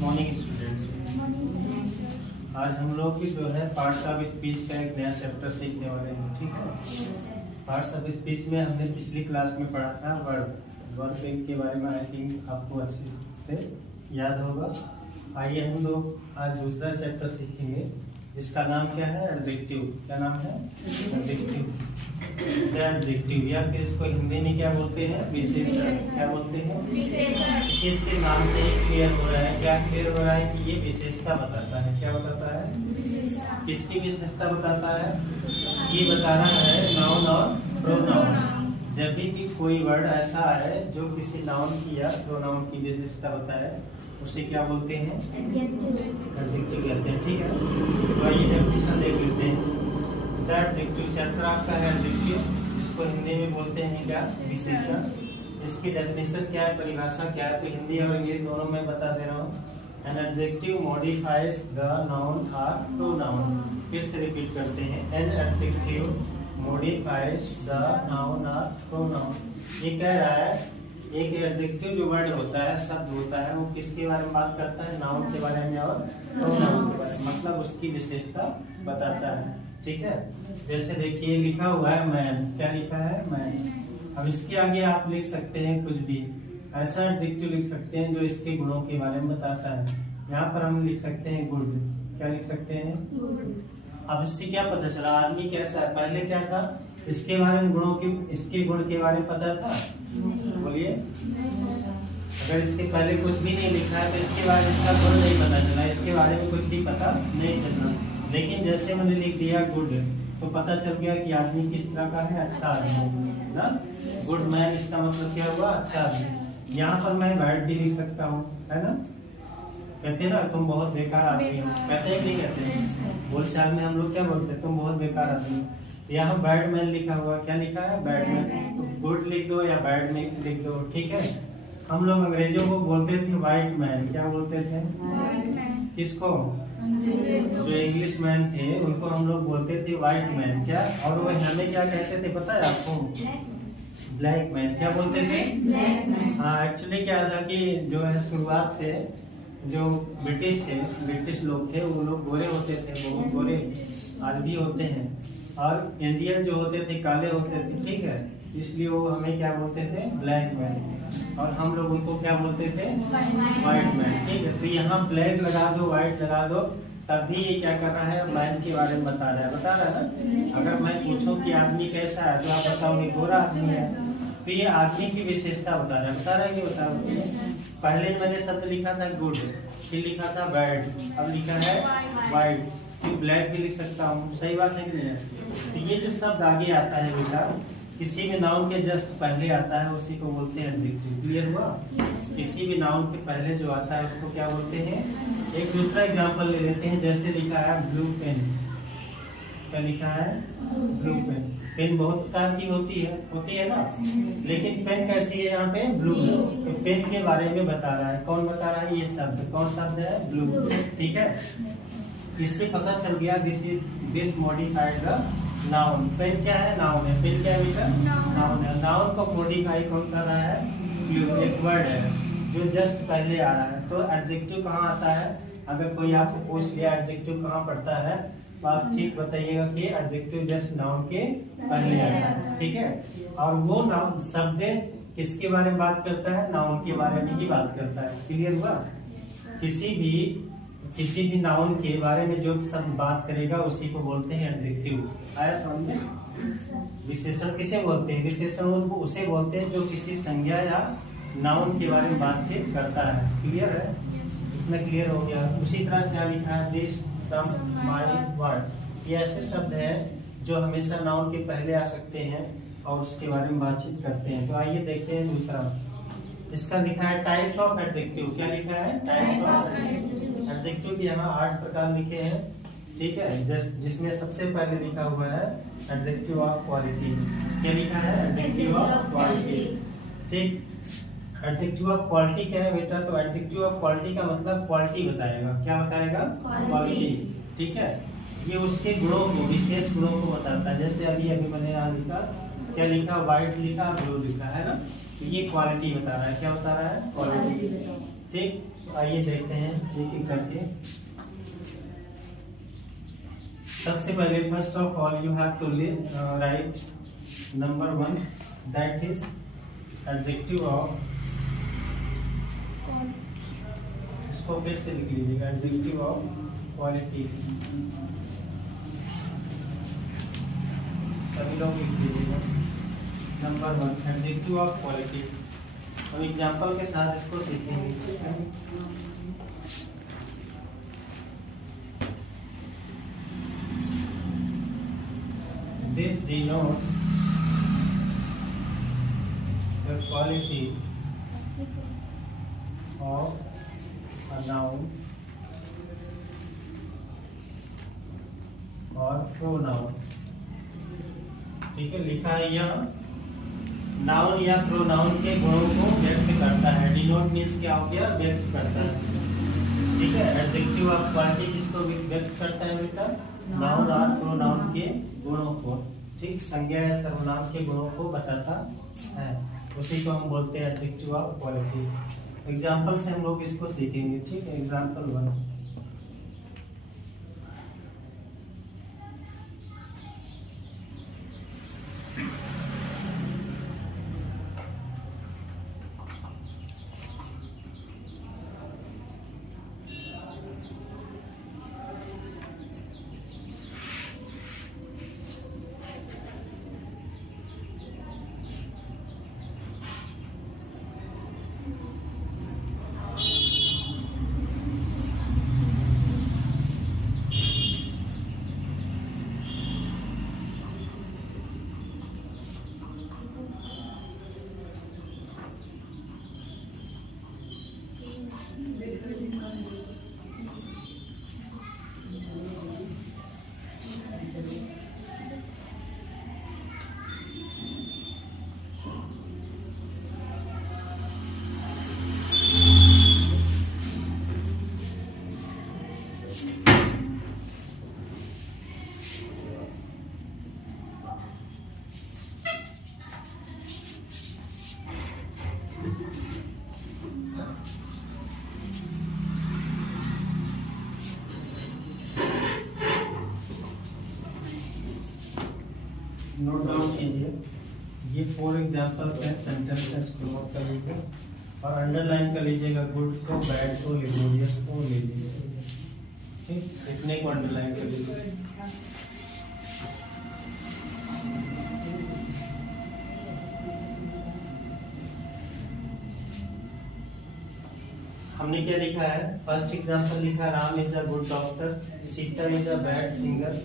Morning students. आज हम लोग जो है पार्ट्स ऑफ स्पीच का एक नया चैप्टर सीखने वाले हैं। ठीक है, पार्ट्स ऑफ स्पीच में हमने पिछली क्लास में पढ़ा था वर्ब के बारे में। आई थिंक आपको अच्छे से याद होगा। आइए हम लोग आज दूसरा चैप्टर सीखेंगे जिसका नाम क्या है? एडजेक्टिव। क्या नाम है? एडजेक्टिव। एडजेक्टिव या फिर इसको हिंदी में क्या बोलते हैं? विशेषण। क्या बोलते हैं? इसके नाम से ही क्लियर हो रहा है। क्या क्लियर हो रहा है कि ये विशेषता बताता है। क्या बताता है? किसकी विशेषता बताता है? ये बता रहा है नाउन और प्रोनाउन। जब भी कोई वर्ड ऐसा है जो किसी नाउन की या प्रोनाउन की विशेषता बताए उसे क्या बोलते हैं? एडजेक्टिव कहते हैं। ठीक है, तो आइए डेफिनेशन देख लेते हैं। द एडजेक्टिव चैप्टर आपका है एडजेक्टिव, जिसको हिंदी में बोलते हैं क्या? विशेषण। इसकी डेफिनेशन क्या है, परिभाषा क्या है, तो हिंदी और इंग्लिश दोनों में बता दे रहा हूँ। An adjective modifies the noun और प्रोनाउन। फिर से रिपीट करते हैं। An adjective modifies the noun और प्रोनाउन। ये कह रहा है एक एडजेक्टिव जो वर्ड होता है, शब्द होता है, वो किसके बारे में बात करता है? नाउन के बारे में और प्रोनाउन के बारे में, मतलब उसकी विशेषता बताता है। ठीक है, जैसे देखिए लिखा हुआ है मैन। क्या लिखा है? मैन। अब इसके आगे आप लिख सकते हैं कुछ भी ऐसा एडजेक्टिव लिख सकते हैं जो इसके गुणों के बारे में बताता है। यहाँ पर हम लिख सकते हैं गुड। क्या लिख सकते हैं? अब इससे क्या पता चला आदमी कैसा है? पहले क्या था? इसके बारे में गुणों की, इसके गुण के बारे में पता था? बोलिए। अगर इसके पहले कुछ भी नहीं लिखा है तो इसके बारे में इसका गुण नहीं पता चला, इसके बारे में कुछ भी पता नहीं चलना। लेकिन जैसे मैंने लिख दिया गुड तो पता चल गया कि आदमी किस तरह का है? अच्छा आदमी ना। गुड मैन, इसका मतलब क्या हुआ? अच्छा आदमी। यहाँ पर मैं बैड भी लिख सकता हूँ, है ना। कहते हैं ना तुम बहुत बेकार आदमी हो, कहते हैं नहीं कहते? बोलचाल में हम लोग क्या बोलते हैं? तुम बहुत बेकार आदमी हो। यहाँ बैडमैन लिखा हुआ। क्या लिखा है? बैडमैन। तो गुड लिख दो या बैड लिख दो। ठीक है, हम लोग अंग्रेजों को बोलते थे व्हाइट मैन। क्या बोलते थे? किसको? जो इंग्लिश मैन थे उनको हम लोग बोलते थे व्हाइट मैन। क्या? और वो हमें क्या कहते थे पता है आपको? Black man. क्या बोलते थे? हाँ, एक्चुअली क्या था कि जो है शुरुआत से जो ब्रिटिश लोग थे वो लोग गोरे होते थे, बहुत गोरे आदमी होते हैं, और इंडियन जो होते थे काले होते थे। ठीक है, इसलिए वो हमें क्या बोलते थे? ब्लैक मैन, और हम लोग उनको क्या बोलते थे? White man. ठीक है, तो यहाँ ब्लैक लगा दो, व्हाइट लगा दो, तभी ये क्या कर रहा है? मैन के बारे में बता रहा है ना। अगर मैं पूछूं कि आदमी कैसा है तो आप बताओगे गोरा आदमी है, तो ये आदमी की विशेषता बता रहा है कि बता रहा है। पहले मैंने शब्द लिखा था गुड, फिर लिखा था बैड, अब लिखा है व्हाइट, फिर ब्लैक भी लिख सकता हूँ। सही बात है कि नहीं? तो ये जो शब्द आगे आता है बेटा, किसी भी नाउन के जस्ट पहले आता है उसी को बोलते हैं एडजेक्टिव। क्लियर हुआ? किसी भी नाउन के पहले जो आता है उसको क्या बोलते हैं? एक दूसरा एग्जांपल ले लेते हैं। जैसे लिखा है ब्लू पेन। क्या लिखा है? Blue pen. पेन बहुत प्रकार की होती है ना, लेकिन पेन कैसी है? यहाँ पे ब्लू। तो पेन के बारे में बता रहा है। कौन बता रहा है? ये शब्द। कौन शब्द है? ब्लू। ठीक है, इससे पता चल गया this modified the noun. Pen क्या है? नाउन है। पेन क्या है बेटा? नाउन है। नाउन को मॉडिफाई कौन कर रहा है? ब्लू। एक वर्ड है जो जस्ट पहले आ रहा है। तो एडजेक्टिव कहाँ आता है? अगर कोई आपसे पूछ लिया एडजेक्टिव कहाँ पड़ता है तो आप ठीक बताइएगा कि एडजेक्टिव जस्ट नाउन के पहले आता है। ठीक है, और वो नाउन शब्द किसके बारे में बात करता है? नाउन के बारे में ही बात करता है। क्लियर हुआ? किसी भी नाउन के बारे में जो शब्द बात करेगा उसी को बोलते हैं एडजेक्टिव। आया समझ में? विशेषण किसे बोलते हैं? विशेषण उसे बोलते हैं जो किसी संज्ञा या नाउन के बारे में बातचीत करता है। क्लियर है? इतना क्लियर हो गया। उसी तरह से यहाँ लिखा है दिस सम माय वर्ड। ये ऐसे शब्द हैं जो हमेशा नाउन के पहले आ सकते हैं और उसके बारे में बातचीत करते हैं। तो आइए देखते हैं दूसरा। इसका लिखा है टाइप्स ऑफ एडजेक्टिव। क्या लिखा है? टाइप्स ऑफ एडजेक्टिव के यहाँ 8 प्रकार लिखे हैं। ठीक है, जिसमें सबसे पहले लिखा हुआ है एडजेक्टिव ऑफ क्वालिटी। क्या लिखा है? Adjective of quality. ठीक, एडजेक्टिव ऑफ क्वालिटी क्या है बेटा? तो एडजेक्टिव ऑफ क्वालिटी का मतलब क्वालिटी बताएगा। क्या बताएगा? क्वालिटी। ठीक है, ये उसके गुणों को, विशेष गुणों को बताता है। जैसे अभी मैंने यहाँ लिखा, क्या लिखा? व्हाइट लिखा, ब्लू लिखा, है ना। तो ये क्वालिटी बता रहा है। क्या बता रहा है? क्वालिटी। ठीक, तो आइए देखते हैं एक एक करके। सबसे पहले first of all you have to write number 1 that is adjective of, इसको फिर से लिख लीजिएगा, एडजेक्टिव ऑफ क्वालिटी। सभी लोग लिख लीजिएगा नंबर 1 एडजेक्टिव ऑफ क्वालिटी। हम एग्जाम्पल के साथ इसको सीखेंगे, ठीक है। This denotes the quality of a noun or pronoun। ठीक है, लिखा है यह नाउन या प्रोनाउन के गुणों को व्यक्त करता है। डिनोट मीन्स क्या हो गया, व्यक्त करता है। ठीक है, एडजेक्टिव ऑफ क्वालिटी किसको व्यक्त करता है बेटा, नाउन और प्रोनाउन के गुणों को। ठीक, संज्ञा या सर्वनाम के गुणों को बताता है, उसी को हम बोलते हैं एडजेक्टिव ऑफ क्वालिटी। एग्जाम्पल से हम लोग इसको सीखेंगे। ठीक है, एग्जाम्पल 1, नोट डाउन कीजिए। ये 4 एग्जांपल्स हैं, सेंटेंसेस को नोट कर लीजिए और अंडरलाइन कर लीजिएगा। गुड को, बैड को, लेबोरियस को, लेजी। ठीक, इतने को अंडरलाइन कर लीजिए। हमने क्या लिखा है, फर्स्ट एग्जांपल लिखा है, Ram is a good doctor, Sita is a bad singer,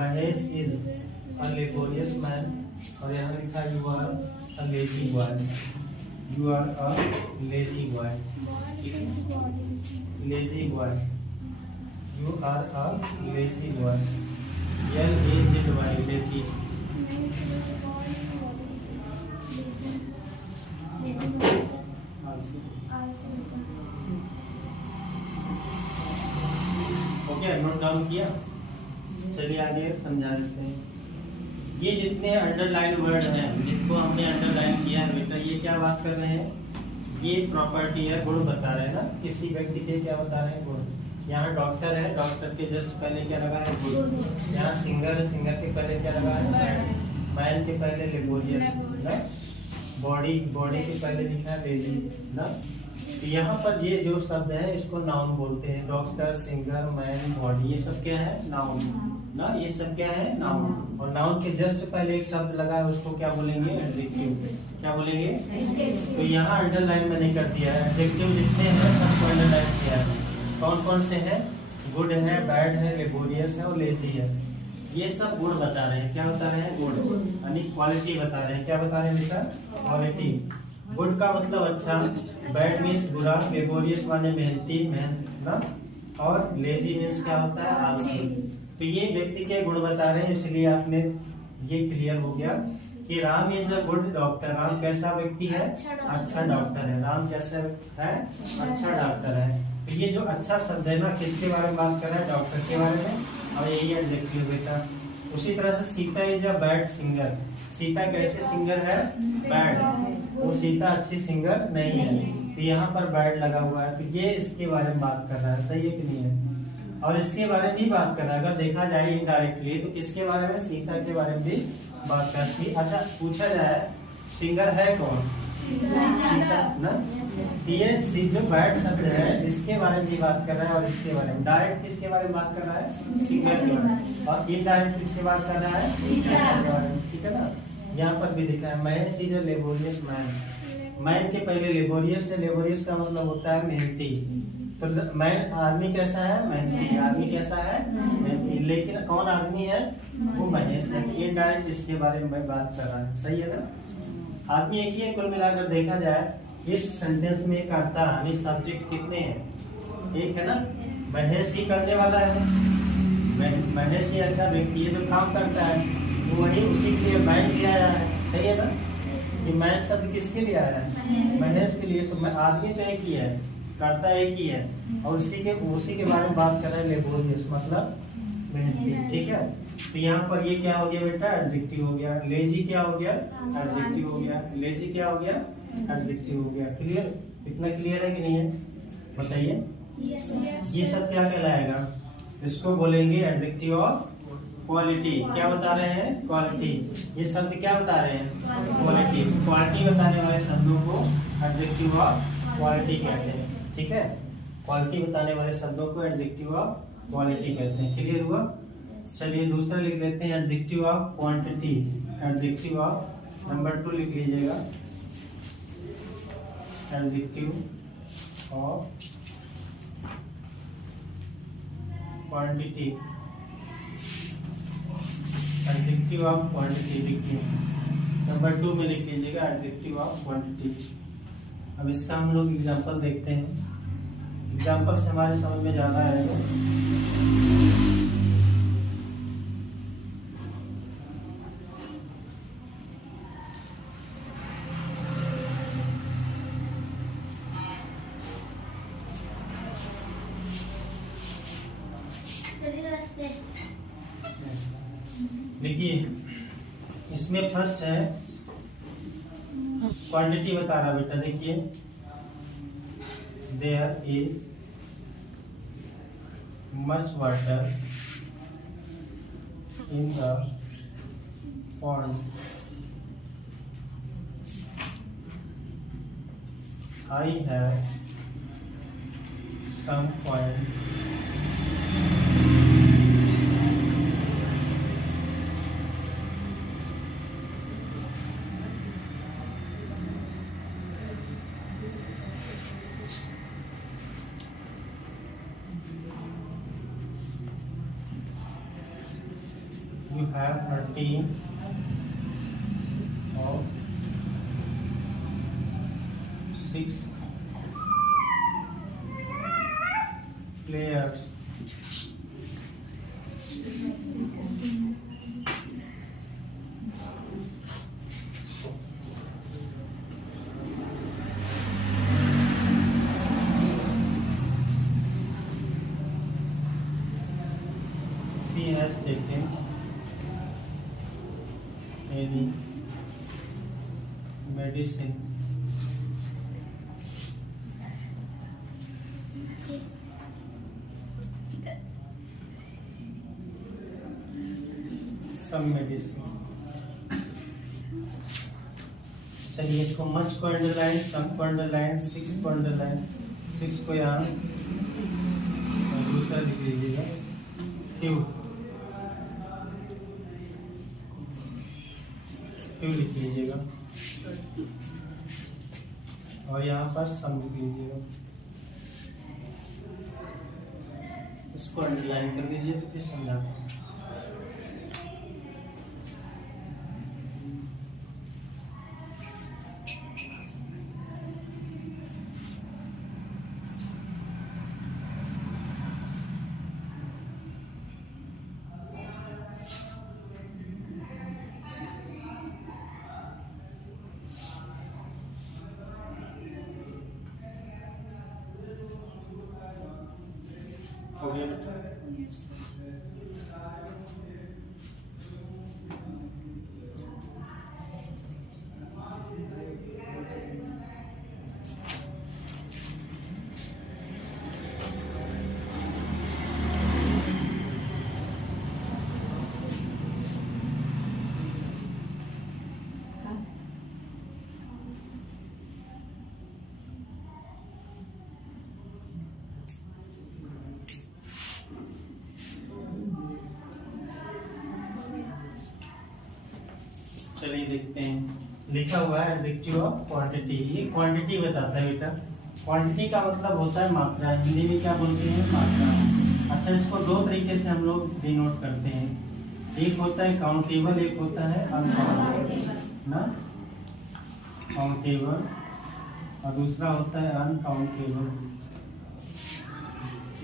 Mahesh is a laborious man, और यहाँ लिखा you are a lazy boy, you are a lazy boy, lazy boy, you are a lazy boy, L-A-Z-Y, lazy। Okay, note down किया। चलिए आगे समझा देते हैं। ये जितने अंडरलाइन वर्ड हैं, जिनको हमने अंडरलाइन किया है बेटा, ये क्या बात कर रहे हैं, ये प्रॉपर्टी है, गुण बता रहे हैं ना, किसी व्यक्ति के क्या बता रहे हैं, गुण। यहाँ डॉक्टर है, डॉक्टर के जस्ट पहले क्या लगा है, गुड। यहाँ सिंगर है, सिंगर के पहले क्या लगा है, बैड। मैन के पहले लेबोरियस ना, बॉडी, बॉडी के पहले लिखा है लेजी ना। तो यहाँ पर ये जो शब्द है इसको नाउन बोलते हैं। डॉक्टर, सिंगर, मैन, बॉडी, ये सब क्या है, नाउन ना, ये सब क्या है, नाउन। और नाउन के जस्ट पहले एक शब्द लगा है, उसको क्या बोलेंगे, एडजेक्टिव। क्या बोलेंगे, तो यहाँ अंडरलाइन मैंने कर दिया है। एडजेक्टिव जितने हैं सबको अंडरलाइन किया है। कौन कौन से हैं, गुड है, बैड है, लेबोरियस है और लेजी है। ये सब गुण बता रहे हैं। क्या बता रहे हैं, गुण, यानी क्वालिटी बता रहे हैं। क्या बता रहे हैं बेटा, क्वालिटी। गुड का मतलब अच्छा, बैड मीन्स बुरा, लेबोरियस माने मेहनती, मेहनत ना, और लेजी मीन्स क्या होता है, आलसी। तो ये व्यक्ति के गुण बता रहे हैं, इसलिए आपने ये क्लियर हो गया कि Ram is a good doctor. Ram कैसा व्यक्ति है, अच्छा डॉक्टर है। राम कैसा है, अच्छा डॉक्टर है। तो ये जो अच्छा शब्द है ना, किसके बारे में बात कर रहा है, डॉक्टर के बारे में, और यही है देखिए बेटा। उसी तरह से Sita is a bad singer. Sita कैसे सिंगर है, बैड। वो सीता अच्छी सिंगर नहीं है। तो यहाँ पर बैड लगा हुआ है, तो ये इसके बारे में बात कर रहा है, सही है कि नहीं है? और इसके बारे में भी बात कर रहा है, अगर देखा जाए इनडायरेक्टली तो किसके बारे में, सीता के बारे में भी बात कर सी। अच्छा पूछा जाए सिंगर है कौन? सीता ना। ये जो बैड शब्द है इसके बारे में भी बात कर रहा है, और इसके बारे में डायरेक्ट किसके बारे में बात कर रहा है? सिंगर के बारे में, और इनडायरेक्ट किसके बात कर रहा है? सीता के बारे में, ठीक है ना। यहाँ पर भी लिखा है Mahesh is a laborious man. Man के पहले लेबोरियस है, लेबोरियस का मतलब होता है मेहनती। तो मैन आदमी कैसा है? मेहनती। आदमी कैसा है? मेहनती। लेकिन कौन आदमी है? वो महेश है। ये डायरेक्ट इसके बारे में बात कर रहा है, सही है ना। आदमी एक ही है, कुल मिलाकर देखा जाए इस सेंटेंस में कर्ता यानी सब्जेक्ट कितने हैं? एक है ना, महेश ही करने वाला है। महेश ही ऐसा व्यक्ति है जो काम करता है, तो वही उसी के लिए मैन लिया आया है, सही है ना। कि मैन शब्द किसके लिए आया है? महेश के लिए। तो आदमी तो एक ही है, कर्ता एक ही है, और उसी के बारे में बात कर रहे हैं, लेबोरियस मतलब मेहनती, ठीक है। तो यहाँ पर ये क्या हो गया बेटा? एडजेक्टिव हो गया। लेजी क्या हो गया? एडजेक्टिव हो गया। लेजी क्या हो गया? एडजेक्टिव हो गया। क्लियर? इतना क्लियर है कि नहीं है? बताइए। ये सब क्या कहलाएगा? इसको बोलेंगे एडजेक्टिव ऑफ क्वालिटी। क्या बता रहे हैं? क्वालिटी। ये शब्द क्या बता रहे हैं? क्वालिटी। क्वालिटी बताने वाले शब्दों को एडजेक्टिव ऑफ क्वालिटी कहते हैं, ठीक है। क्वालिटी बताने वाले शब्दों को एडजेक्टिव ऑफ क्वालिटी कहते हैं। क्लियर हुआ? चलिए दूसरा लिख लेते हैं, adjective of quantity. Adjective of number 2 लिख लीजिएगा, adjective of quantity. Adjective of quantity लिखिए, नंबर 2 में लिख लीजिएगा एडजेक्टिव ऑफ क्वांटिटी। अब इसका हम लोग एग्जांपल देखते हैं, एग्जांपल से हमारे समझ में ज्यादा आएगा। देखिए इसमें फर्स्ट है क्वांटिटी बता रहा बेटा। देखिए there is much water in the pond. I have some point you have a team of 6 players. She has taken any medicine some medicine। चलिए इसको मस्ट को अंडरलाइन, सम को अंडरलाइन, 6 को अंडरलाइन, 6 को यहाँ और दूसरा लिख लीजिएगा क्यू लिख लीजिएगा, और यहाँ पर सम लिख लीजिएगा। इसको अंडरलाइन कर दीजिए तो फिर समझाता हूँ। हो गया बेटा? चलिए देखते हैं, लिखा हुआ है एडजेक्टिव ऑफ क्वांटिटी। ये क्वांटिटी बताता है बेटा। क्वांटिटी का मतलब होता है मात्रा, हिंदी में क्या बोलते हैं, मात्रा। अच्छा, इसको दो तरीके से हम लोग डिनोट करते हैं, एक होता है काउंटेबल, एक होता है अनकाउंटेबल ना, काउंटेबल, और दूसरा होता है अनकाउंटेबल।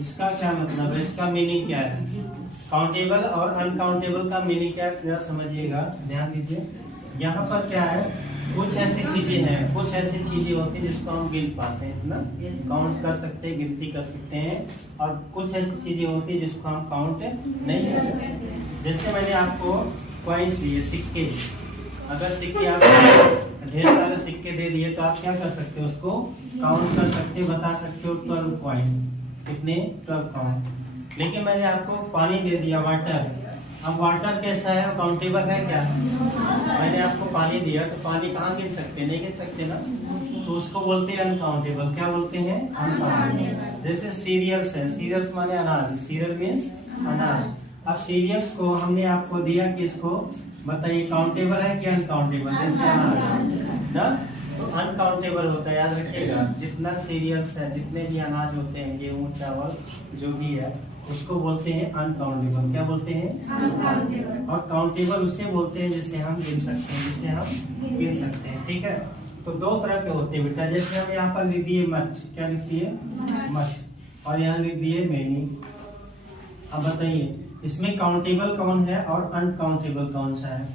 इसका क्या मतलब है, इसका मीनिंग क्या है? काउंटेबल और अनकाउंटेबल का मीनिंग क्या है, जरा समझिएगा, ध्यान दीजिए। यहाँ पर क्या है, कुछ ऐसी चीजें हैं, कुछ ऐसी चीजें होती हैं जिसको हम गिन पाते हैं ना, काउंट कर सकते हैं, गिनती कर सकते हैं, और कुछ ऐसी चीजें होती है जिसको हम काउंट नहीं कर सकते। जैसे मैंने आपको कॉइन्स दिए, सिक्के, अगर सिक्के आप ढेर सारे सिक्के दे दिए तो आप क्या कर सकते हो, उसको काउंट कर सकते हो, बता सकते हो 12 कॉइन, कितने, 12 काउंट। लेकिन मैंने आपको पानी दे दिया, वाटर, अब वाटर कैसा है, काउंटेबल है क्या? मैंने आपको पानी दिया तो पानी कहाँ गिन सकते हैं, नहीं गिन सकते ना, तो उसको बोलते हैं अनकाउंटेबल। क्या बोलते हैं, अनकाउंटेबल। जैसे सीरियल्स है, सीरियल्स माने अनाज, सीरियल मीन्स अनाज। अब सीरियल्स को हमने आपको दिया कि इसको बताइए काउंटेबल है कि अनकाउंटेबल, जैसे अनाज ना, तो अनकाउंटेबल होता है, याद रखिएगा। जितना सीरियल्स है, जितने भी अनाज होते हैं, गेहूं, चावल, जो भी है, उसको बोलते हैं अनकाउंटेबल। क्या बोलते हैं, अनकाउंटेबल। और काउंटेबल उसे बोलते हैं जिसे हम गिन सकते हैं, जिसे हम गिन सकते हैं, ठीक है। तो दो तरह के होते हैं बेटा, जैसे हम यहाँ पर लिख दिए मच, क्या लिख दिए, मच, और यहाँ लिख दिए मेनी। अब बताइए इसमें काउंटेबल कौन है और अनकाउंटेबल कौन सा है?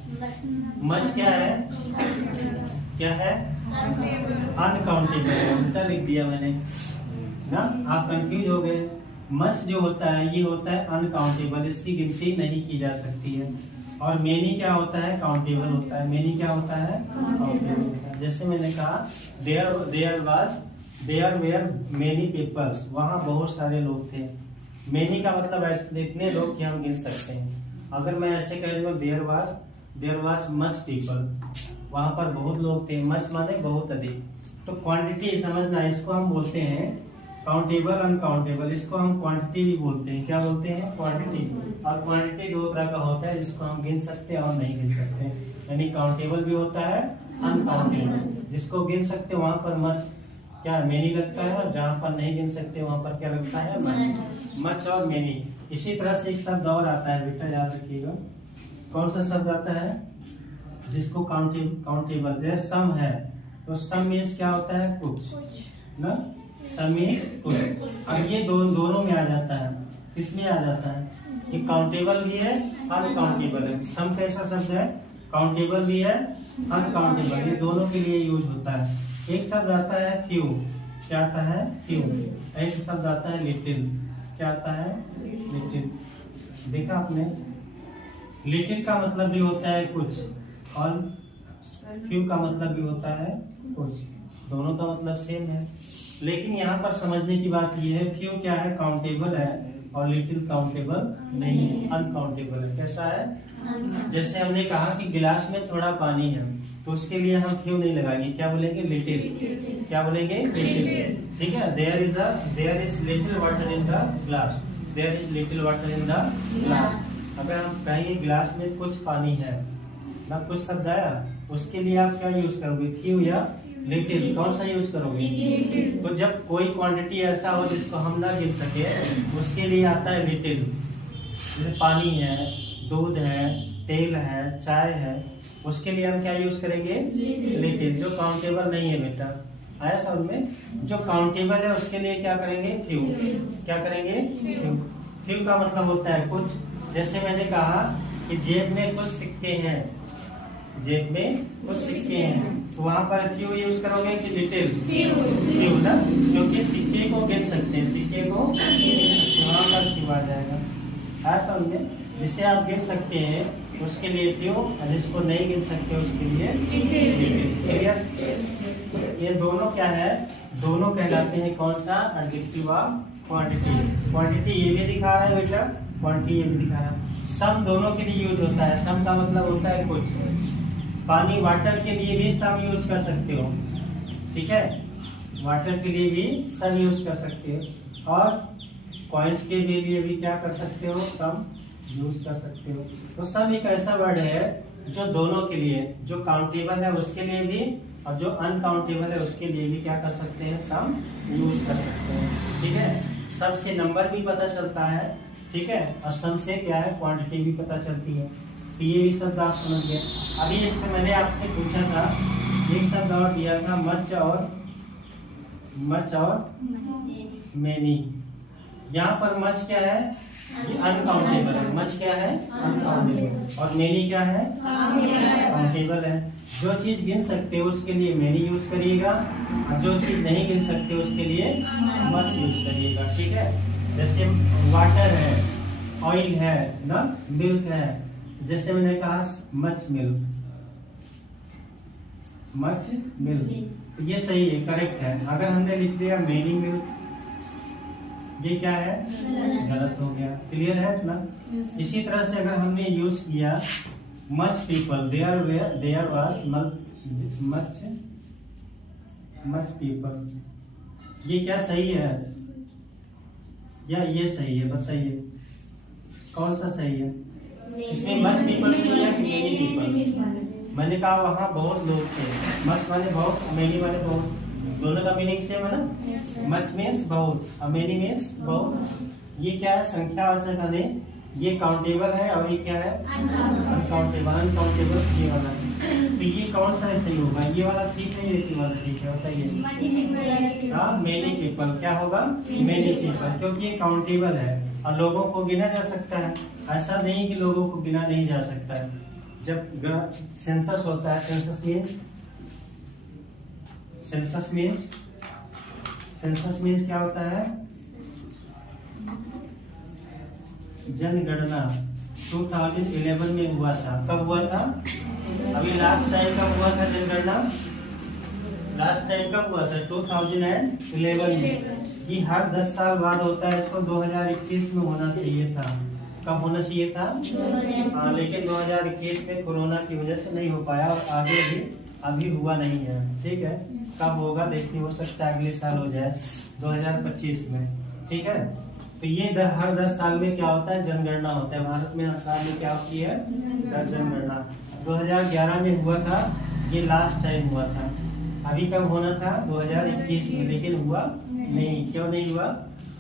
मच क्या है, क्या है, अनकाउंटेबल, उल्टा लिख दिया मैंने ना, आप कंफ्यूज हो गए। मच जो होता है ये होता है अनकाउंटेबल, इसकी गिनती नहीं की जा सकती है। और मेनी क्या होता है, काउंटेबल होता है। मेनी क्या होता है, काउंटेबल होता है। जैसे मैंने कहा देयर वेयर मेनी पीपल्स, वहाँ बहुत सारे लोग थे। मेनी का मतलब ऐसे इतने लोग कि हम गिन सकते हैं। अगर मैं ऐसे कह दूँ देयर वाज मच पीपल, वहाँ पर बहुत लोग थे, मच माने बहुत अधिक। तो क्वांटिटी समझना, इसको हम बोलते हैं काउंटेबल, अनकाउंटेबल। इसको हम क्वांटिटी भी बोलते हैं, क्या बोलते हैं, क्वांटिटी। और क्वांटिटी दो तरह का होता है, जिसको हम गिन सकते हैं और नहीं गिन सकते, यानी काउंटेबल भी होता है, अनकाउंटेबल। जिसको गिन सकते वहाँ पर मच क्या मेनी लगता है, और जहाँ पर नहीं गिन सकते वहाँ पर क्या लगता है, मच और मेनी। इसी तरह से एक शब्द और आता है बेटा, याद रखिएगा। कौन सा शब्द आता है, जिसको काउंटेबल, जैसे सम है, तो सम मीन्स क्या होता है, कुछ ना, सम मीन्स कुछ। अब ये दोनों में आ जाता है, किसमें आ जाता है, ये काउंटेबल भी है, अनकाउंटेबल है। सम कैसा शब्द है, काउंटेबल भी है, अनकाउंटेबल, ये दोनों के लिए यूज होता है। एक शब्द आता है फ्यू, क्या आता है, फ्यू। एक शब्द आता है लिटिल, क्या आता है, लिटिल। देखा आपने, लिटिल का मतलब भी होता है कुछ, और फ्यू का मतलब भी होता है कुछ, दोनों का मतलब सेम है। लेकिन यहाँ पर समझने की बात यह है, फ्यू क्या है, काउंटेबल है, और लिटिल काउंटेबल नहीं है, अनकाउंटेबल है। कैसा है, जैसे हमने कहा कि गिलास में थोड़ा पानी है, तो उसके लिए हम फ्यू नहीं लगाएंगे, क्या बोलेंगे, लिटिल। क्या बोलेंगे, लिटिल, ठीक है। There is little water in the glass, there is little water in the glass. अगर हम कहेंगे गिलास में कुछ पानी है ना, कुछ शब्द आया, उसके लिए आप क्या यूज करोगे, फ्यू या लिटिल, कौन सा यूज करोगे, तो जब कोई क्वांटिटी ऐसा हो जिसको हम ना गिन सके, उसके लिए आता है लिटिल। जैसे पानी है, दूध है, तेल है, चाय है, उसके लिए हम क्या यूज करेंगे, लिटिल। जो काउंटेबल नहीं है बेटा, आया समझ में, जो काउंटेबल है उसके लिए क्या करेंगे, फ्यू। क्या करेंगे, फ्यू। फ्यू का मतलब होता है कुछ। जैसे मैंने कहा कि जेब में कुछ सिक्के हैं, जेब में कुछ सिक्के हैं, तो वहाँ पर क्यों यूज करोगे कि लिटिल, फ्यू ना, क्योंकि सिक्के को गिन सकते हैं, सिक्के को वहाँ पर क्यों आ जाएगा, ऐसा समझे। जिसे आप गिन सकते हैं उसके लिए फ्यू, और जिसको नहीं गिन सकते उसके लिए लिटिल। क्लियर। ये दोनों क्या है, दोनों कहलाते हैं कौन सा, एडजेक्टिव ऑफ क्वांटिटी। क्वांटिटी ये भी दिखा रहा है बेटा, क्वांटिटी ये भी दिखा रहा है। सम दोनों के लिए यूज होता है, सम का मतलब होता है कुछ। पानी, वाटर के लिए भी सम यूज कर सकते हो, ठीक है, वाटर के लिए भी सम यूज कर सकते हो, और कॉइन्स के लिए भी क्या कर सकते हो, सम यूज कर सकते हो। तो सम एक ऐसा वर्ड है जो दोनों के लिए, जो काउंटेबल है उसके लिए भी और जो अनकाउंटेबल है उसके लिए भी क्या कर सकते हैं, सम यूज कर सकते हैं। ठीक है, सम से नंबर भी पता चलता है, ठीक है, और सम से क्या है, क्वांटिटी भी पता चलती है। तो ये भी शब्द आप समझ गए। अभी इसमें मैंने आपसे पूछा था, एक शब्द और दिया था, मच और मैनी। यहाँ पर मच क्या है, ये अनकाउंटेबल है। मच क्या है, अनकाउंटेबल, और मैनी क्या है, काउंटेबल है। जो चीज गिन सकते हो उसके लिए मैनी यूज करिएगा, और जो चीज नहीं गिन सकते उसके लिए मच यूज करिएगा। ठीक है, जैसे वाटर है, ऑयल है ना, मिल्क है, जैसे मैंने कहा मच मिल्क, तो ये सही है, करेक्ट है। अगर हमने लिख दिया मेनी मिल्क, ये क्या है, गलत हो गया। क्लियर है ना। इसी तरह से अगर हमने यूज किया much people, there was much people, ये क्या सही है या ये सही है, बताइए कौन सा सही है। इसमें मच पीपल सही है कि मेनी पीपल। मैंने कहा वहाँ बहुत लोग थे, मच माने बहुत, मेनी माने बहुत, दोनों का मीनिंग सेम है ना। मच मीन्स बहुत, मेनी मीन्स बहुत। ये क्या है, संख्या वाचक अनेक, ये काउंटेबल है और ये क्या है, अनकाउंटेबल ये वाला है। तो ये कौन सा सही होगा, ये वाला ठीक है, ये वाला ठीक है, बताइए। हाँ, मेनी पीपल क्या होगा, मेनी पीपल, क्योंकि ये काउंटेबल है और लोगों को गिना जा सकता है। ऐसा नहीं कि लोगों को गिना नहीं जा सकता है। जब सेंसस होता है, सेंसस मीन्स क्या होता है, जनगणना 2011 में हुआ था। कब हुआ था, अभी लास्ट टाइम कब हुआ था जनगणना, लास्ट टाइम कब हुआ था, 2011 में। ये हर 10 साल बाद होता है, इसको 2021 में होना चाहिए था। कब होना चाहिए था, हाँ, लेकिन 2021 में कोरोना की वजह से नहीं हो पाया और आगे भी अभी हुआ नहीं है। ठीक है, कब होगा देखिए, हो सकता है अगले साल हो जाए 2025 में। ठीक है, तो ये हर 10 साल में क्या होता है, जनगणना होता है। भारत में हर साल में क्या होती है, जनगणना। 2011 में हुआ था, ये लास्ट टाइम हुआ था। अभी कब होना था, 2021 में, लेकिन हुआ नहीं। क्यों नहीं हुआ,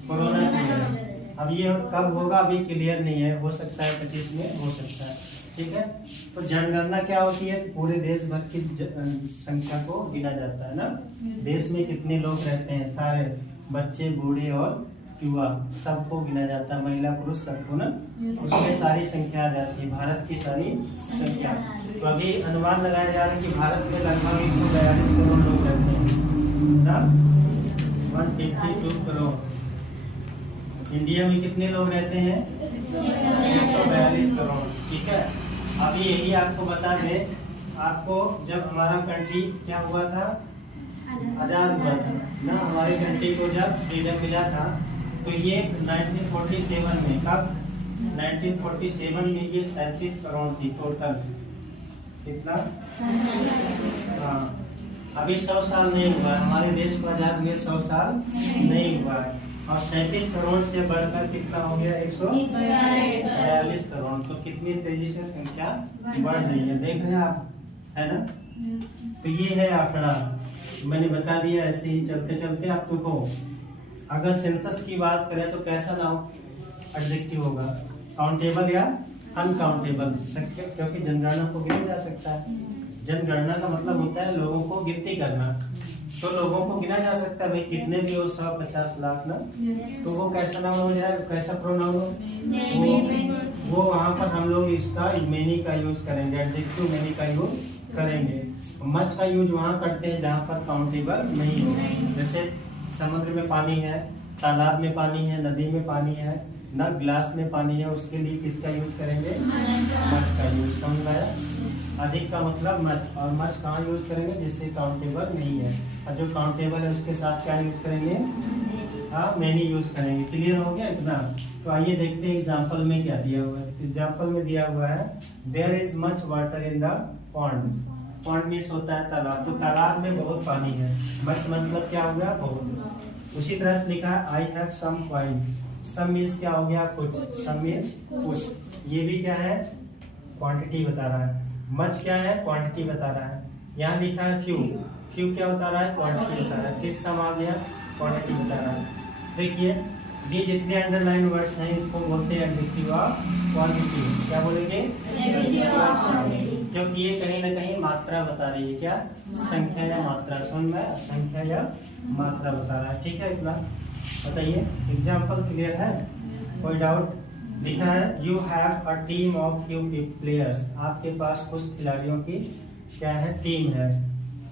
कोरोना की वजह से। अब ये कब होगा अभी क्लियर नहीं है, हो सकता है 25 में हो सकता है। ठीक है, तो जनगणना क्या होती है, पूरे देश भर की संख्या को गिना जाता है ना। देश में कितने लोग रहते हैं, सारे बच्चे, बूढ़े और युवा, सबको गिना जाता है, महिला पुरुष सबको ना, उसमें सारी संख्या आ जाती है, भारत की सारी संख्या। तो अभी अनुमान लगाया जा रहा है कि भारत में लगभग 142 करोड़ लोग रहते हैं ना, 152 करोड़। इंडिया में कितने लोग रहते हैं, 142 करोड़। ठीक है, अभी यही आपको बता दें, आपको जब हमारा कंट्री क्या हुआ था, आजाद हुआ था ना, हमारी कंट्री को जब फ्रीडम मिला था, तो ये 1947 में, कब 1947 में ये 37 करोड़ थी टोटल। कितना, हाँ, अभी 100 साल नहीं हुआ, हमारे देश को आजाद हुए 100 साल नहीं हुआ है, और 37 करोड़ से बढ़कर कितना हो गया, 142 करोड़। तो कितनी तेजी से संख्या बढ़ रही है, देख रहे हैं आप, है ना। तो ये है आंकड़ा, मैंने बता दिया। ऐसे ही चलते चलते आपको को, अगर सेंसस की बात करें तो कैसा नाउन एडजेक्टिव होगा, काउंटेबल या अनकाउंटेबल, क्योंकि जनगणना को गिना जा सकता है। जनगणना का मतलब होता है लोगों को गिनती करना, तो लोगों को गिना जा सकता है, भाई कितने भी हो, 150 लाख ना, तो वो कैसा नाउन हो जाए, कैसा प्रोनाउन हो, वो वहाँ पर हम लोग इसका मेनी का यूज करेंगे, एडजेक्टिव मेनी का यूज करेंगे। मच का यूज वहाँ करते हैं जहाँ पर काउंटेबल नहीं हो, जैसे समुद्र में पानी है, तालाब में पानी है, नदी में पानी है ना, गिलास में पानी है, उसके लिए किसका यूज करेंगे, मच का यूज। समझ आया, अधिक का मतलब मच, और मच कहाँ यूज करेंगे, जिससे काउंटेबल नहीं है, और जो काउंटेबल है उसके साथ क्या यूज करेंगे, हाँ, मेनी यूज करेंगे। क्लियर हो गया इतना। तो आइए देखते हैं एग्जाम्पल में क्या दिया हुआ है। एग्जाम्पल में दिया हुआ है, there is much water in the pond. Pond means होता है तालाब, तो तालाब में बहुत पानी है। मच मतलब क्या हो गया, बहुत। उसी तरह से लिखा है, I have some coin. Some means क्या हो गया, कुछ, सम मीन्स कुछ, ये भी क्या है, क्वांटिटी बता रहा है। मच क्या है, क्वांटिटी बता रहा है। यहाँ लिखा है फ्यू, फ्यू क्या बता रहा है, क्वांटिटी बता रहा है। फिर सम आ गया, क्वांटिटी बता रहा है। देखिए ये जितने अंडरलाइन वर्ड्स हैं इसको बोलते हैं एडजेक्टिव ऑफ क्वांटिटी। क्या बोलेंगे, क्योंकि ये कहीं ना कहीं मात्रा बता रही है। क्या, संख्या या मात्रा, समझ में, संख्या या मात्रा बता रहा है। ठीक है, इतना बताइए। एग्जाम्पल क्लियर है, कोई डाउट? लिखा है you have a team of few players, आपके पास कुछ खिलाड़ियों की क्या है, टीम है।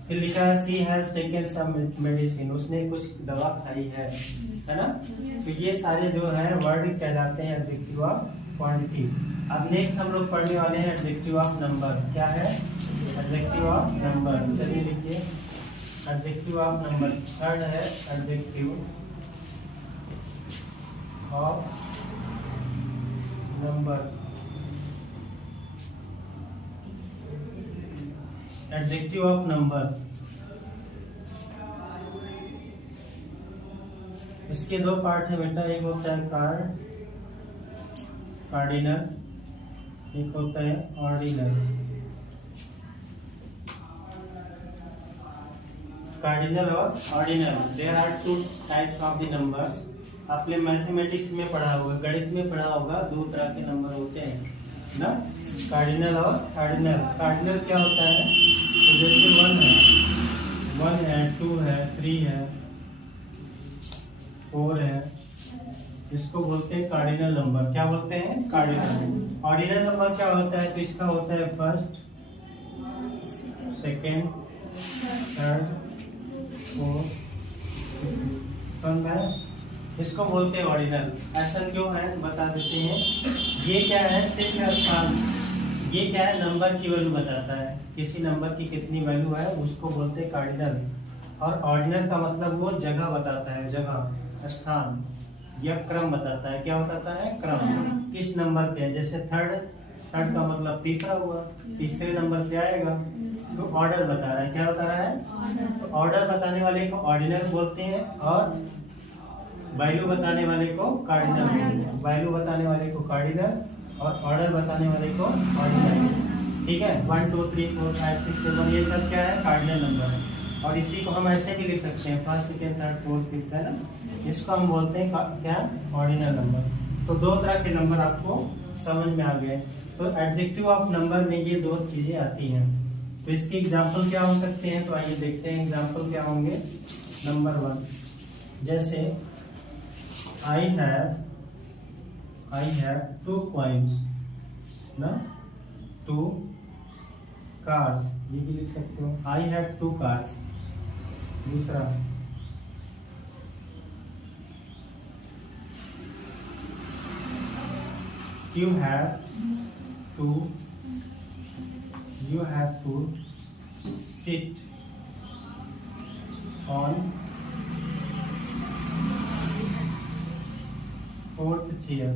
फिर लिखा है सी हैज टेकन सम मेडिसिन, उसने कुछ दवा खाई है ना। तो ये सारे जो है वर्ड कहलाते हैं एडजेक्टिव ऑफ क्वांटिटी। अब नेक्स्ट हम लोग पढ़ने वाले हैं एडजेक्टिव ऑफ नंबर। क्या है, एडजेक्टिव ऑफ नंबर। चलिए लिखिए एडजेक्टिव ऑफ नंबर। थर्ड है adjective of number. Adjective of number, इसके दो पार्ट है बेटा। एक होता है कार्डिनल, एक होता है ऑर्डिनल। कार्डिनल और ordinal, there are two types of the numbers. आपने मैथमेटिक्स में पढ़ा होगा, गणित में पढ़ा होगा, दो तरह के नंबर होते हैं ना, कार्डिनल और ऑर्डिनल। कार्डिनल क्या होता है, तो जैसे 1 है, 2 है, 3 है, 4 है, इसको बोलते हैं कार्डिनल नंबर। क्या बोलते हैं, कार्डिनल। ऑर्डिनल नंबर क्या होता है, तो इसका होता है फर्स्ट, सेकेंड, थर्ड, फोर्थ, समझ में, इसको बोलते हैं ऑर्डिनल। ऐसा क्यों है बता देते हैं। ये क्या है, सिर्फ स्थान, ये क्या है, नंबर की वैल्यू बताता है, किसी नंबर की कितनी वैल्यू है उसको बोलते हैं कार्डिनल। और ऑर्डिनल का मतलब वो जगह बताता है, जगह, स्थान या क्रम बताता है। क्या बताता है, क्रम, किस नंबर पे है। जैसे थर्ड का मतलब तीसरा हुआ, तीसरे नंबर पे आएगा, तो ऑर्डर बता रहा है। क्या बता रहा है, तो ऑर्डर बताने वाले को ऑर्डिनल बोलते हैं और वैल्यू बताने वाले को कार्डिनल बोलते हैं। वैल्यू बताने वाले को कार्डिनल और ऑर्डर बताने वाले को ऑर्डिनल। ठीक है, 1 2 3 4 5 6 7 ये सब क्या है, कार्डिनल नंबर है। और इसी को हम ऐसे भी लिख सकते हैं, first, second, third, fourth, fifth, है ना। इसको हम बोलते हैं क्या, ऑर्डिनल नंबर। तो दो तरह के नंबर आपको समझ में आ गए। तो एडजेक्टिव ऑफ नंबर में ये दो चीजें आती हैं। तो इसके एग्जाम्पल क्या हो सकते हैं, तो आइए देखते हैं एग्जाम्पल क्या होंगे। नंबर 1, जैसे I have 2 coins ना, 2 cars, ये भी लिख सकते हो। I have 2 cars। दूसरा, you have to sit on 4th chair.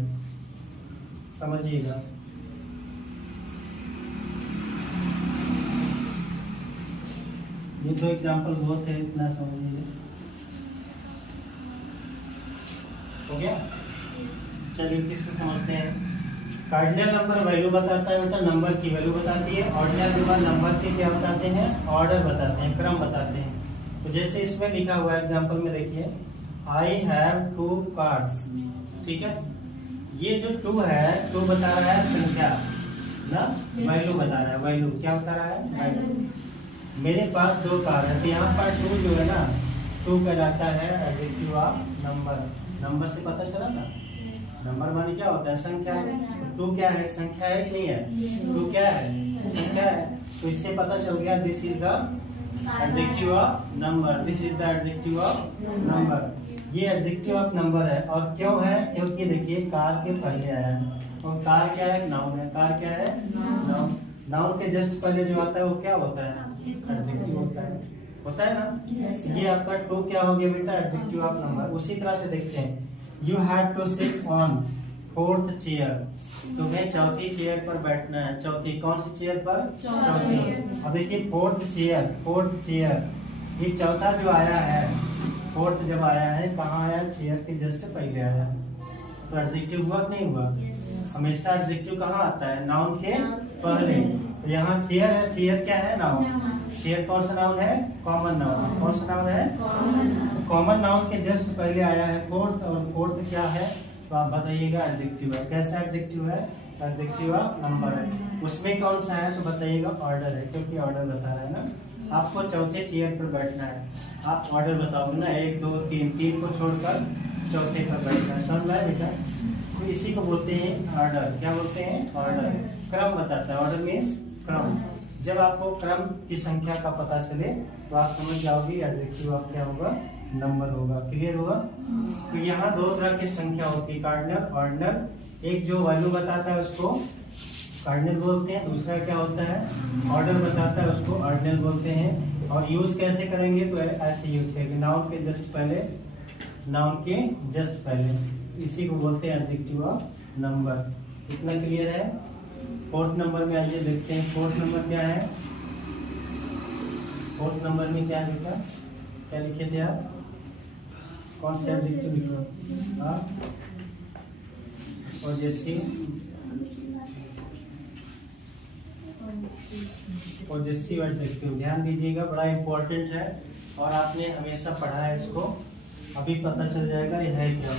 समझिएगा, ये दो एग्जाम्पल बहुत है, इतना समझिए। हो गया, चलिए किससे समझते हैं। कार्डिनल नंबर वैल्यू बताता है बेटा, नंबर की वैल्यू बताती है। ऑर्डिनल नंबर नंबर के क्या बताते हैं, ऑर्डर बताते हैं, क्रम बताते हैं। तो जैसे इसमें लिखा हुआ है एग्जाम्पल में देखिए, I have 2 cards। ठीक है, ये जो 2 है, 2 बता रहा है संख्या ना, वैल्यू बता रहा है। वैल्यू क्या बता रहा है, वैल्यू। मेरे पास 2 कार है, तो यहाँ पर 2 जो है ना, 2 कहलाता है एडजेक्टिव ऑफ नंबर। नंबर से पता चला ना, नंबर माने क्या होता है, संख्या। तो 2 क्या है, संख्या है कि नहीं है, 2 क्या है, संख्या है। तो इससे पता चल गया this is the adjective of number, this is the adjective of number. ये एडजेक्टिव ऑफ नंबर है। और क्यों है, क्योंकि देखिए कार के पहले आया है, और कार क्या है, नाउन है। कार क्या है, नाउन। नाउन के जस्ट पहले जो आता है वो क्या होता है, एडजेक्टिव होता है ना। ये आपका 2 क्या हो गया बेटा, एडजेक्टिव ऑफ नंबर। उसी तरह से देखते हैं, you have to sit on 4th chair, तुम्हें 4थी चेयर पर बैठना है। चौथी, कौन सी चेयर पर, चौथी। अब देखिए 4th चेयर, ये चौथा जो आया है, 4th जब आया है, कहाँ आया, चेयर के जस्ट पहले आया। तो एडजेक्टिव हुआ कि नहीं हुआ, हमेशा एडजेक्टिव कहाँ आता है, नाउन के पहले। यहाँ चेयर है, चेयर क्या है? नाउन। चेयर कौन सा नाउन है? Common noun. कौन सा नाउन है? कॉमन नाउन के जस्ट पहले आया है फोर्थ, और फोर्थ क्या है तो आप बताइएगा एडजेक्टिव है। कैसा एडजेक्टिव है? एडजेक्टिव नंबर है। उसमें कौन सा है तो बताइएगा ऑर्डर है, क्योंकि ऑर्डर बता रहा है ना। आपको चौथे चेयर पर बैठना है, आप ऑर्डर बताओगे ना, 1 2 3, 3 को छोड़कर चौथे पर बैठना है। समझ में आया बेटा? तो इसी को बोलते हैं ऑर्डर। क्या बोलते हैं? ऑर्डर। क्रम बताता है, ऑर्डर मीन्स क्रम। जब आपको क्रम की संख्या का पता चले तो आप समझ जाओगे एडजेक्टिव आप क्या होगा? नंबर होगा। क्लियर होगा? तो यहाँ दो तरह की संख्या होती है, कार्डिनल, ऑर्डिनल। एक जो वैल्यू बताता है उसको कार्डिनल बोलते हैं, दूसरा क्या होता है? ऑर्डर बताता है उसको ऑर्डिनल बोलते हैं। और यूज कैसे करेंगे तो ऐसे यूज करेंगे, नाउन के जस्ट पहले, नाउन के जस्ट पहले। इसी को बोलते हैं एडजेक्टिव ऑफ नंबर। इतना क्लियर है? फोर्थ नंबर में आइए देखते हैं। फोर्थ नंबर क्या है? फोर्थ नंबर में क्या लिखा? क्या लिखे थे आप? कौन से एडजेक्टिव लिखो? हाँ, पॉजेसिव, पॉजेसिव एडजेक्टिव। ध्यान दीजिएगा, बड़ा इंपॉर्टेंट है और आपने हमेशा पढ़ा है इसको, अभी पता चल जाएगा ये है क्या।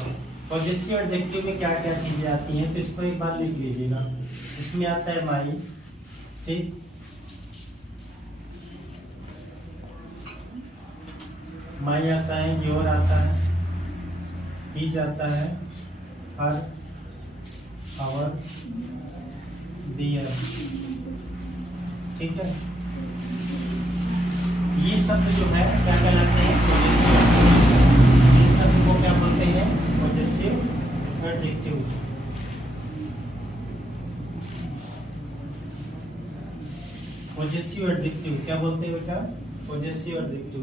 पॉजेसिव एडजेक्टिव में क्या क्या चीजें आती हैं तो इसको एक बार लिख लीजिएगा। इसमें आता है माई, ठीक, माई आता है, योर आता है, हीज आता है, हर, आवर, दियर। ठीक है, ये शब्द जो है क्या कहलाते हैं? ये शब्द को क्या बोलते हैं? Possessive adjective. पॉजेसिव एडजेक्टिव क्या बोलते हैं बेटा? Possessive adjective.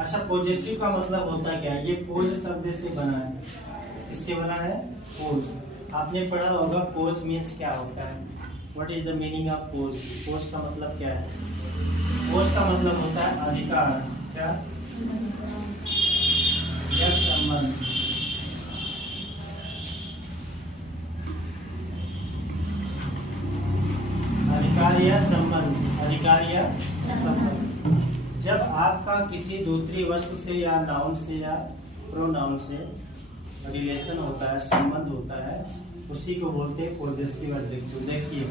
अच्छा, पॉजेसिव का मतलब होता क्या है? ये पोज शब्द से बना है। किससे बना है? पोज। आपने पढ़ा होगा पोज मीन्स क्या होता है। What is the meaning of pose? Pose का मतलब क्या है? पोज का मतलब होता है अधिकार। क्या? या संबंध। अधिकार या संबंध। अधिकार या संबंध। जब आपका किसी दूसरी वस्तु से या नाउन से या प्रोनाउन से रिलेशन होता है, संबंध होता है, उसी को बोलते हैं पॉजेसिव एडजेक्टिव। देखिए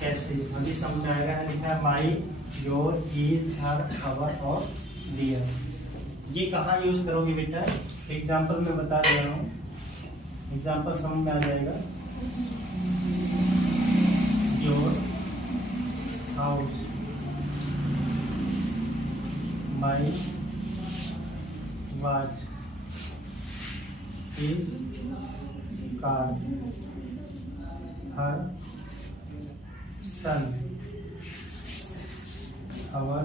कैसे, अभी समझ में आएगा। लिखा है माई, योर, हीज, हर, आवर और दियर। ये कहाँ यूज करोगे बेटा? एग्जाम्पल में बता दे रहा हूँ, एग्जाम्पल समझ में आ जाएगा। Your house, my watch, his car, her son, our